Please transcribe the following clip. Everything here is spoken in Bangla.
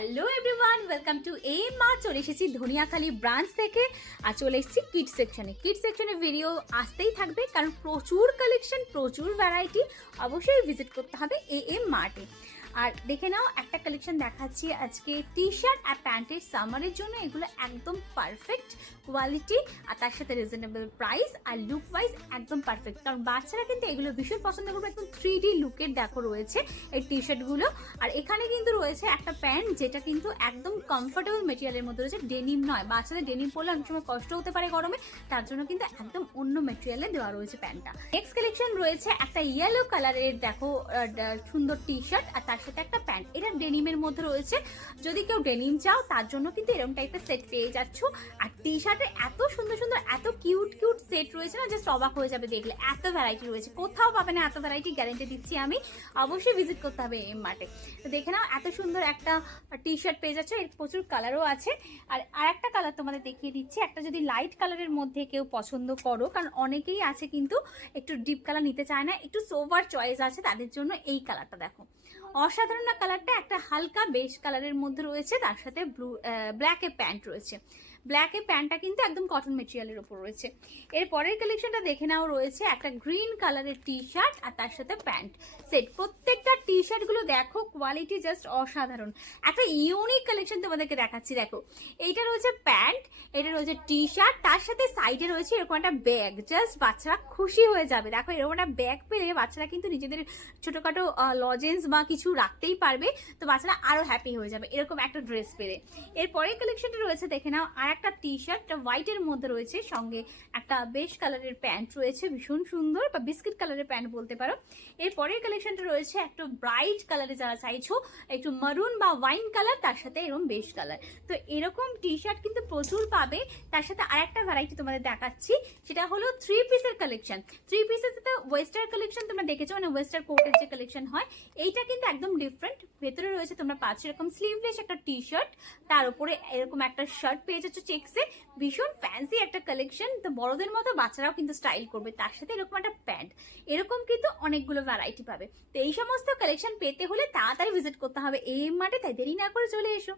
হ্যালো এভরিওয়ান, ওয়েলকাম টু এম মা। চলে এসেছি ধনিয়াখালী ব্রাঞ্চ থেকে আর চলে এসেছি কিডস সেকশনে। কিডস সেকশনে ভিডিও আসতেই থাকবে কারণ প্রচুর কালেকশন, প্রচুর ভ্যারাইটি। অবশ্যই ভিজিট করতে হবে এম মার্টে। আর দেখে নাও, একটা কালেকশন দেখাচ্ছি আজকে টি শার্ট আর প্যান্টের সামারের জন্য। এগুলো একদম পারফেক্ট কোয়ালিটি আর তার সাথে রিজনেবল প্রাইস আর লুক ওয়াইজ একদম পারফেক্ট। কারণ বাচ্চারা কিন্তু এগুলো ভীষণ পছন্দ করবে। একদম 3D লুকের দেখো রয়েছে এই টি শার্টগুলো। আর এখানে কিন্তু রয়েছে একটা প্যান্ট যেটা কিন্তু একদম কমফোর্টেবল মেটেরিয়ালের মধ্যে রয়েছে, ডেনিম নয়। বাচ্চাদের ডেনিম পরলে অনেক সময় কষ্ট হতে পারে গরমে, তার জন্য কিন্তু একদম অন্য মেটেরিয়ালে দেওয়া রয়েছে প্যান্টটা। নেক্সট কালেকশন রয়েছে একটা ইয়েলো কালারের দেখো সুন্দর টি শার্ট আর তার সাথে একটা প্যান্ট। এটা ডেনিমের মধ্যে রয়েছে। যদি কেউ ডেনিম চাও তার জন্য কিন্তু এরকম টাইপের সেট পেয়ে যাচ্ছ। আর টি শার্টের এত সুন্দর সুন্দর এত কিউট কিউট সেট রয়েছে না, জাস্ট অবাক হয়ে যাবে দেখলে। এত ভ্যারাইটি রয়েছে, কোথাও পাবে না এত ভ্যারাইটি, গ্যারান্টি দিচ্ছি আমি। অবশ্যই ভিজিট করতে হবে এম মার্টে। তো দেখে নাও, এত সুন্দর একটা টি শার্ট পেয়ে যাচ্ছ। এর প্রচুর কালারও আছে। আর একটা কালার তোমাদের দেখিয়ে দিচ্ছি। একটা যদি লাইট কালারের মধ্যে কেউ পছন্দ করো, কারণ অনেকেই আছে কিন্তু একটু ডিপ কালার নিতে চায় না, একটু সোভার চয়েস আছে, তাদের জন্য এই কালারটা দেখো। অসাধারণ না কালারটা? একটা হালকা বেশ কালারের মধ্যে রয়েছে, তার সাথে ব্ল্যাক এ প্যান্ট রয়েছে। ব্ল্যাক এর প্যান্টটা কিন্তু একদম কটন মেটেরিয়ালের উপর রয়েছে। এর পরের কালেকশনটা দেখে নাও, রয়েছে একটা গ্রিন কালারের টি শার্ট আর তার সাথে প্যান্ট সেট। প্রত্যেকটা টি শার্ট গুলো দেখো কোয়ালিটি জাস্ট অসাধারণ। একটা ইউনিক কালেকশন তোমাদেরকে দেখাচ্ছি। দেখো, এইটা রয়েছে প্যান্ট, এটা রয়েছে টি শার্ট, তার সাথে সাইডে রয়েছে এরকম একটা ব্যাগ। জাস্ট বাচ্চারা খুশি হয়ে যাবে। দেখো, এরকম একটা ব্যাগ পেলে বাচ্চারা কিন্তু নিজেদের ছোটখাটো লজেন্স বা কিছু রাখতেই পারবে, তো বাচ্চারা আরো হ্যাপি হয়ে যাবে এরকম একটা ড্রেস পেলে। এরপরের কালেকশনটা রয়েছে দেখে নাও, আর একটা টি শার্ট হোয়াইটের মধ্যে রয়েছে, সঙ্গে একটা বেশ কালারের প্যান্ট রয়েছে, ভীষণ সুন্দর, বা বিস্কিট কালারের প্যান্ট বলতে পারো। এরপরের কালেকশনটা রয়েছে একটু ব্রাইট কালারে, যারা চাইছো একটু মারুন বা ওয়াইন কালার, তার সাথে এরকম বেশ কালার। তো এরকম টি শার্ট কিন্তু প্রচুর পাবে। তার সাথে আরেকটা ভ্যারাইটি তোমাদের দেখাচ্ছি, সেটা হলো 3 পিসের কালেকশন। 3 পিসের সাথে ওয়েস্টার কালেকশন তোমরা দেখেছো, মানে ওয়েস্টার কোটের যে কালেকশন হয়, এইটা কিন্তু একদম ডিফারেন্ট। ভেতরে রয়েছে তোমরা পাচ্ছ এরকম স্লিভলেস একটা টি শার্ট, তার উপরে এরকম একটা শার্ট পেয়ে যাচ্ছ চেকসে। ভীষণ ফ্যান্সি একটা কালেকশন। তো বড়দের মতো বাচ্চারাও কিন্তু স্টাইল করবে, তার সাথে এরকম একটা প্যান্ট। এরকম কিন্তু অনেকগুলো ভ্যারাইটি পাবে। তো এই সমস্ত কালেকশন পেতে হলে তাড়াতাড়ি ভিজিট করতে হবে এম মার্টে। তাই দেরি না করে চলে এসো।